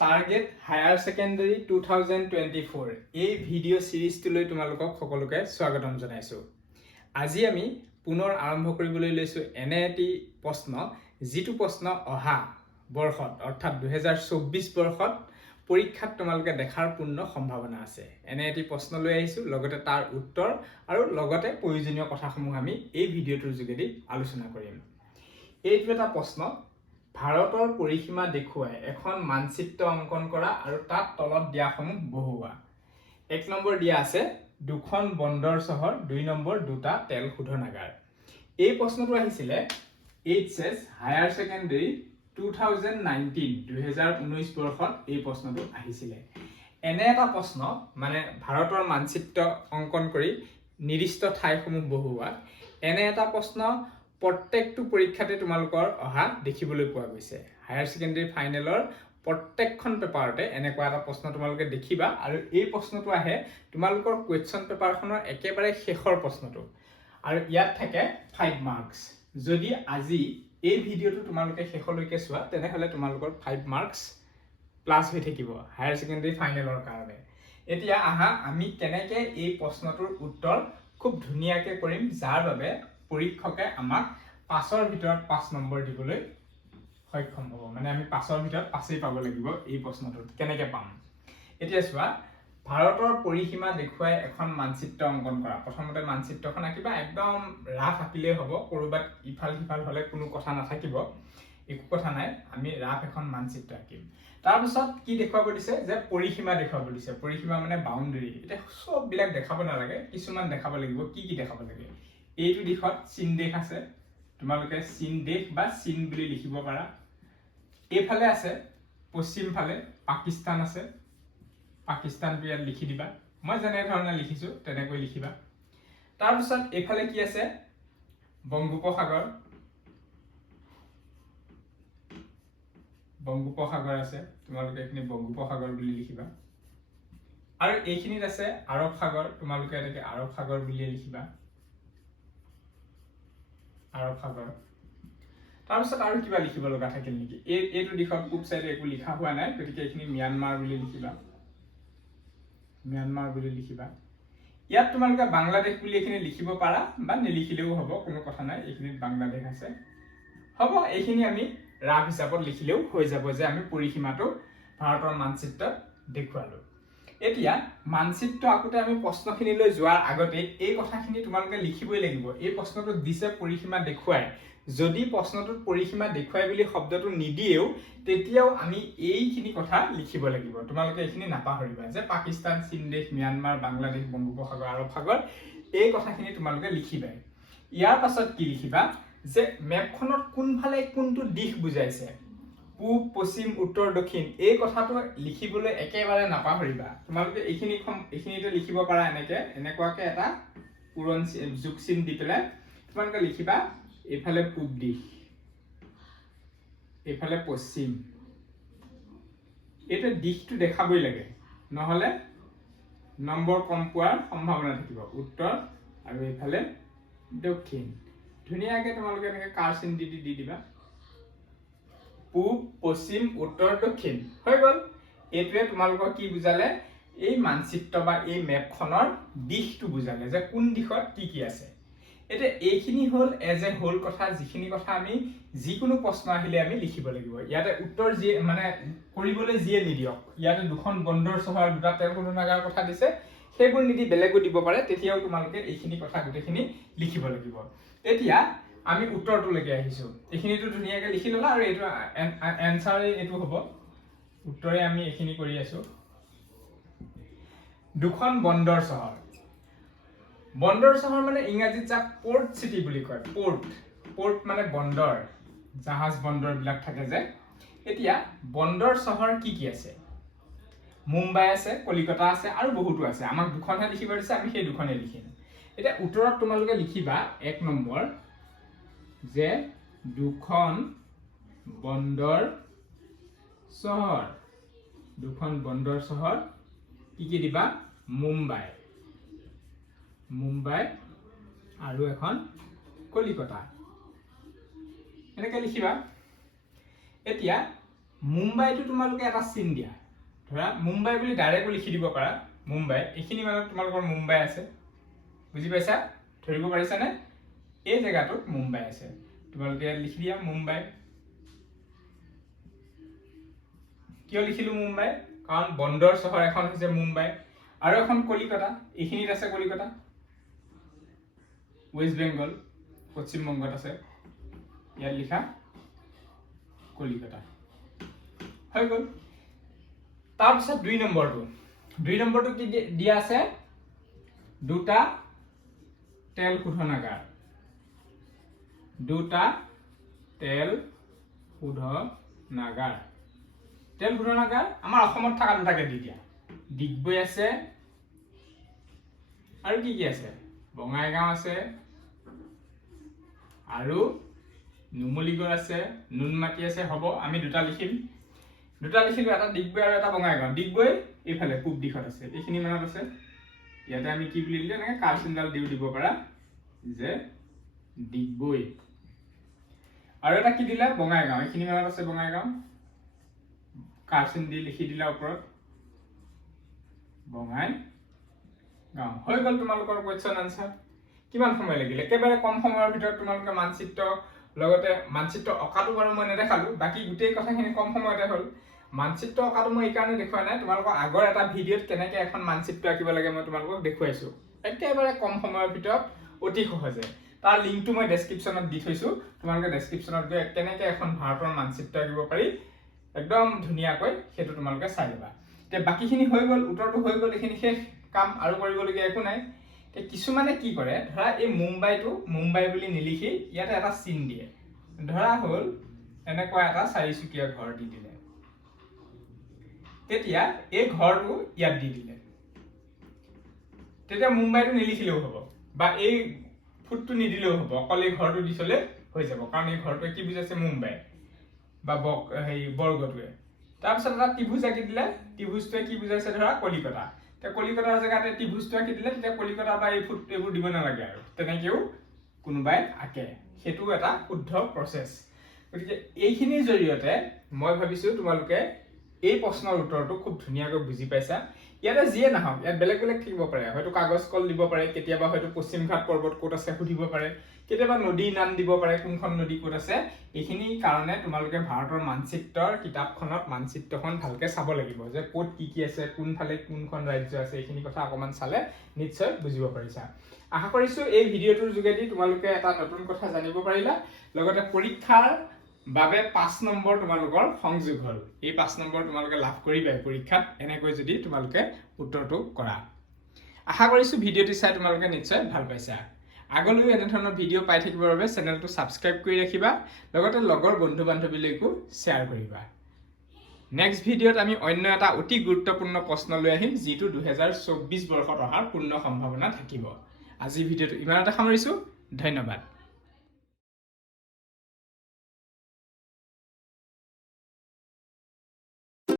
Target higher secondary 2024 এই video' চিৰিজটোলৈ তোমালোকক সকলোকে স্বাগতম জনাইছোঁ। আজি আমি পুনৰ আৰম্ভ কৰিবলৈ লৈছোঁ এনে এটি প্ৰশ্ন যিটো প্ৰশ্ন অহা বৰ্ষত অৰ্থাৎ 2024 বৰ্ষত পৰীক্ষাত তোমালোকে দেখাৰ পূৰ্ণ সম্ভাৱনা আছে। এনে এটি প্ৰশ্ন লৈ আহিছোঁ, লগতে তাৰ উত্তৰ আৰু লগতে প্ৰয়োজনীয় কথাসমূহ আমি এই ভিডিঅ'টোৰ যোগেদি আলোচনা কৰিম। এইটো এটা প্ৰশ্ন, ভাৰতৰ পৰিসীমা দেখুৱাই এখন মানচিত্ৰ অংকন কৰা আৰু তাত তলত দিয়াসমূহ বহুৱা। 1 নম্বৰ দিয়া আছে দুখন বন্দৰ চহৰ, 2 নম্বৰ দুটা তেল শোধনাগাৰ। এই প্ৰশ্নটো আহিছিলে AHSEC হায়াৰ ছেকেণ্ডাৰী 2019 বৰ্ষত এই প্ৰশ্নটো আহিছিলে। এনে এটা প্ৰশ্ন মানে ভাৰতৰ মানচিত্ৰ অংকন কৰি নিৰ্দিষ্ট ঠাইসমূহ বহুৱা, এনে এটা প্ৰশ্ন প্ৰত্যেকটো পৰীক্ষাতে তোমালোকৰ অহা দেখিবলৈ পোৱা গৈছে। হায়াৰ ছেকেণ্ডাৰী ফাইনেলৰ প্ৰত্যেকখন পেপাৰতে এনেকুৱা এটা প্ৰশ্ন তোমালোকে দেখিবা, আৰু এই প্ৰশ্নটো আহে তোমালোকৰ কুৱেশ্যন পেপাৰখনৰ একেবাৰে শেষৰ প্ৰশ্নটো, আৰু ইয়াত থাকে 5 মাৰ্কছ। যদি আজি এই ভিডিঅ'টো তোমালোকে শেষলৈকে চোৱা তেনেহ'লে তোমালোকৰ 5 মাৰ্কছ প্লাছ হৈ থাকিব হায়াৰ ছেকেণ্ডাৰী ফাইনেলৰ কাৰণে। এতিয়া আহা আমি কেনেকৈ এই প্ৰশ্নটোৰ উত্তৰ খুব ধুনীয়াকৈ কৰিম, যাৰ বাবে পৰীক্ষকে আমাক 5ৰ ভিতৰত 5 নম্বৰ দিবলৈ সক্ষম হ'ব। মানে আমি 5ৰ ভিতৰত 5এই পাব লাগিব এই প্ৰশ্নটোত। কেনেকৈ পাম? এতিয়া চোৱা, ভাৰতৰ পৰিসীমা দেখুৱাই এখন মানচিত্ৰ অংকন কৰা। প্ৰথমতে মানচিত্ৰখন আঁকিবা, একদম ৰাফ আঁকিলেই হ'ব, ক'ৰবাত ইফাল সিফাল হ'লে কোনো কথা নাথাকিব, একো কথা নাই, আমি ৰাফ এখন মানচিত্ৰ আঁকিম। তাৰপিছত কি দেখুৱাব দিছে, যে পৰিসীমা দেখুৱাব দিছে। পৰিসীমা মানে বাউণ্ডেৰী। এতিয়া চববিলাক দেখাব নালাগে, কিছুমান দেখাব লাগিব। কি কি দেখাব লাগে? এইটো দিশত চীন দেশ আছে, তোমালোকে চীন দেশ বা চীন বুলি লিখিব পাৰা। এইফালে আছে পশ্চিম ফালে পাকিস্তান আছে, পাকিস্তানটো ইয়াত লিখি দিবা। মই যেনেধৰণে লিখিছোঁ তেনেকৈ লিখিবা। তাৰপিছত এইফালে কি আছে, বংগোপসাগৰ, বংগোপসাগৰ আছে, তোমালোকে এইখিনি বংগোপসাগৰ বুলি লিখিবা। আৰু এইখিনিত আছে আৰৱ সাগৰ, তোমালোকে এনেকৈ আৰৱ সাগৰ বুলি লিখিবা, আৰৱ সাগৰ। তাৰপিছত আৰু কিবা লিখিব লগা থাকিল নেকি? এইটো দিশত পূব চাইডে একো লিখা হোৱা নাই, গতিকে এইখিনি ম্যানমাৰ বুলি লিখিবা, ম্যানমাৰ বুলি লিখিবা। ইয়াত তোমালোকে বাংলাদেশ বুলি এইখিনি লিখিব পাৰা বা নিলিখিলেও হ'ব, কোনো কথা নাই। এইখিনিত বাংলাদেশ আছে, হ'ব। এইখিনি আমি ৰাফ হিচাপত লিখিলেও হৈ যাব যে আমি পৰিসীমাটো ভাৰতৰ মানচিত্ৰত দেখুৱালো। এতিয়া মানচিত্ৰ আঁকোতে আমি প্ৰশ্নখিনিলৈ যোৱাৰ আগতে এই কথাখিনি তোমালোকে লিখিবই লাগিব। এই প্ৰশ্নটোত দিছে পৰিসীমা দেখুৱাই, যদি প্ৰশ্নটোত পৰিসীমা দেখুৱাই বুলি শব্দটো নিদিয়েও তেতিয়াও আমি এইখিনি কথা লিখিব লাগিব। তোমালোকে এইখিনি নাপাহৰিবা যে পাকিস্তান, চীন দেশ, ম্যানমাৰ, বাংলাদেশ, বংগোপসাগৰ, আৰৱ সাগৰ, এই কথাখিনি তোমালোকে লিখিবাই। ইয়াৰ পাছত কি লিখিবা, যে মেপখনত কোনফালে কোনটো দিশ বুজাইছে, পূব, পশ্চিম, উত্তৰ, দক্ষিণ, এই কথাটো লিখিবলৈ একেবাৰে নাপাহৰিবা। তোমালোকে এইখিনিতে লিখিব পাৰা এনেকুৱাকে এটা পূৰণ যোগ চিন দি পেলাই তোমালোকে লিখিবা, এইফালে পূব দিশ, এইফালে পশ্চিম। এইটো দিশটো দেখাবই লাগে, নহ'লে নম্বৰ কম পোৱাৰ সম্ভাৱনা থাকিব। উত্তৰ আৰু এইফালে দক্ষিণ। ধুনীয়াকৈ তোমালোকে এনেকৈ কাৰ চিন দি দিবা, পূব, পশ্চিম, উত্তৰ, দক্ষিণ, হৈ গ'ল। এইটোৱে তোমালোকক কি বুজালে, এই মানচিত্ৰ বা এই মেপখনৰ দিশটো বুজালে, যে কোন দিশত কি কি আছে। এতিয়া এইখিনি হ'ল এজ এ হোল কথা, যিখিনি কথা আমি যিকোনো প্ৰশ্ন আহিলে আমি লিখিব লাগিব। ইয়াতে উত্তৰ যিয়ে মানে কৰিবলৈ যিয়ে নিদিয়ক, ইয়াতে দুখন বন্দৰ চহৰ, দুটা তেল শোধনাগাৰ কথা দিছে, সেইবোৰ নিদি বেলেগো দিব পাৰে, তেতিয়াও তোমালোকে এইখিনি কথা গোটেইখিনি লিখিব লাগিব। এতিয়া আমি উত্তৰটোলৈকে আহিছোঁ। এইখিনিতো ধুনীয়াকৈ লিখি ল'লা, আৰু এইটো এনচাৰে এইটো হ'ব, উত্তৰে আমি এইখিনি কৰি আছোঁ। দুখন বন্দৰ চহৰ। বন্দৰ চহৰ মানে ইংৰাজীত যাক পৰ্ট চিটি বুলি কয়। পৰ্ট মানে বন্দৰ, জাহাজ বন্দৰবিলাক থাকে যে। এতিয়া বন্দৰ চহৰ কি কি আছে? মুম্বাই আছে, কলিকতা আছে, আৰু বহুতো আছে। আমাক দুখনহে লিখিব দিছে, আমি সেই দুখনেই লিখিম। এতিয়া উত্তৰত তোমালোকে লিখিবা 1 নম্বৰ, যে দুখন বন্দৰ চহৰ, দুখন বন্দৰ চহৰ কি কি দিবা, মুম্বাই, মুম্বাই আৰু এখন কলিকতা, এনেকৈ লিখিবা। এতিয়া মুম্বাইটো তোমালোকে এটা চিন দিয়া ধৰা মুম্বাই বুলি ডাইৰেক্ট লিখি দিব পাৰা মুম্বাই এইখিনি মানে তোমালোকৰ মুম্বাই আছে বুজি পাইছা ধৰিব পাৰিছা নে এই জায়গাটোত মুম্বাই আছে তোমালোকে লিখি দিয়া মুম্বাই কিয় লিখিলো মুম্বাই কাৰণ বন্দৰ চহৰ এখন হৈছে মুম্বাই আৰু এখন কলিকতা এইখিনিত আছে কলিকতা ওয়েস্ট বেংগল পশ্চিম বংগত আছে ইয়াত লিখা কলিকতা হৈ গ'ল তাৰপিছত 2 নম্বৰটো কি দিয়া আছে দুটা তেল শোধনাগাৰ আমাৰ অসমত থকা দুটাকে দি দিয়া ডিগবৈ আছে আৰু কি আছে বঙাইগাঁও আছে আৰু নুমলীগড় আছে নুনমাটি আছে হ'ব আমি দুটা লিখিলো এটা ডিগবৈ আৰু এটা বঙাইগাঁও ডিগবৈ এইফালে পূব দিশত আছে এইখিনি মানত আছে ইয়াতে আমি কি বুলি দিলে এনেকৈ কাৰচিনডাল দিব পাৰা যে ডিগবৈ আৰু এটা কি দিলা বঙাইগাঁও এইখিনি মানত আছে বঙাইগাঁও কাৰচিন দি লিখি দিলা ওপৰত বঙাইগাঁও হৈ গ'ল তোমালোকৰ কোৱেশ্চন আনসাৰ কিমান সময় লাগিলে একেবাৰে কম সময়ৰ ভিতৰত তোমালোকে মানচিত্ৰ লগতে মানচিত্ৰ অকাটো বাৰু মই নেদেখালো বাকি গোটেই কথাখিনি কম সময়তে হ'ল মানচিত্ৰ অকাটো মই এই কাৰণে দেখুৱা নাই তোমালোকৰ আগৰ এটা ভিডিঅ'ত কেনেকৈ এখন মানচিত্ৰ আঁকিব লাগে মই তোমালোকক দেখুৱাইছো একেবাৰে কম সময়ৰ ভিতৰত অতি সহজে তাৰ লিংকটো মই ডেসক্ৰিপচনত দি থৈছো তোমালোকে ডেসক্ৰিপচনত গৈ কেনেকৈ এখন ভাৰতৰ মানচিত্ৰ আঁকিব পাৰি একদম ধুনীয়াকৈ সেইটো তোমালোকে চাই লবা তে বাকিখিনি হৈ গ'ল উত্তৰটো হৈ গ'ল এইখিনি শেষ কাম আৰু কৰিবলগীয়া একো নাই তে কিছুমানে কি কৰে ধৰা এই মুম্বাইটো মুম্বাই বুলি নিলিখি ইয়াতে এটা চিন দিয়ে ধৰা হ'ল এনেকুৱা এটা চাৰিচুকীয়া ঘৰ দি দিলে তেতিয়া এই ঘৰটো ইয়াত দি দিলে তেতিয়া মুম্বাইটো নিলিখিলেও হ'ব বা এই ফুটটো নিদিলেও হ'ব অকল এই ঘৰটো দি থলে হৈ যাব কাৰণ এই ঘৰটোৱে কি বুজাইছে মুম্বাই বা বৰ্গটোৱে তাৰপিছত এটা ত্ৰিভুজ আঁকি দিলে ত্ৰিভুজটোৱে কি বুজাইছে ধৰা কলিকতা তে কলিকতাৰ জেগাতে ত্ৰিভুজটো আঁকি দিলে তেতিয়া কলিকতা বা এই ফুট এইবোৰ দিব নালাগে আৰু তেনেকেও কোনোবাই আঁকে সেইটো এটা শুদ্ধ প্ৰচেছ গতিকে এইখিনিৰ জৰিয়তে মই ভাবিছো তোমালোকে এই প্ৰশ্নৰ উত্তৰটো খুব ধুনীয়াকৈ বুজি পাইছা ইয়াতে যিয়ে নাহক ইয়াত বেলেগ বেলেগ থাকিব পাৰে হয়তো কাগজ কল দিব পাৰে কেতিয়াবা হয়তো পশ্চিম ঘাট পৰ্বত ক'ত আছে সুধিব পাৰে কেতিয়াবা নদীৰ নাম দিব পাৰে কোনখন নদী ক'ত আছে এইখিনি কাৰণে তোমালোকে ভাৰতৰ মানচিত্ৰৰ কিতাপখনত মানচিত্ৰখন ভালকৈ চাব লাগিব যে ক'ত কি আছে কোনফালে কোনখন ৰাজ্য আছে এইখিনি কথা অকমান চালে নিশ্চয় বুজিব পাৰিছা আশা কৰিছো এই ভিডিঅ'টোৰ যোগেদি তোমালোকে এটা নতুন কথা জানিব পাৰিলা লগতে পৰীক্ষাৰ বাবে 5 নম্বৰ তোমালোকৰ সংযোগ হ'ল এই 5 নম্বৰ তোমালোকে লাভ কৰিবা পৰীক্ষাত এনেকৈ যদি তোমালোকে উত্তৰটো কৰা আশা কৰিছো ভিডিঅ'টো চাই তোমালোকে নিশ্চয় ভাল পাইছা আগলৈও এনে ধৰণৰ ভিডিঅ' পাই থাকিবৰ বাবে চেনেলটো সাবস্ক্ৰাইব কৰি ৰাখিবা লগতে লগৰ বন্ধু বান্ধৱীলৈকো শ্বেয়াৰ কৰিবা নেক্সট ভিডিঅ'ত আমি অন্য এটা অতি গুৰুত্বপূৰ্ণ প্ৰশ্ন লৈ আহিম যিটো 2024 বৰ্ষত অহাৰ পূৰ্ণ সম্ভাৱনা থাকিব আজি ভিডিঅ'টো ইমানতে সামৰিছো ধন্যবাদ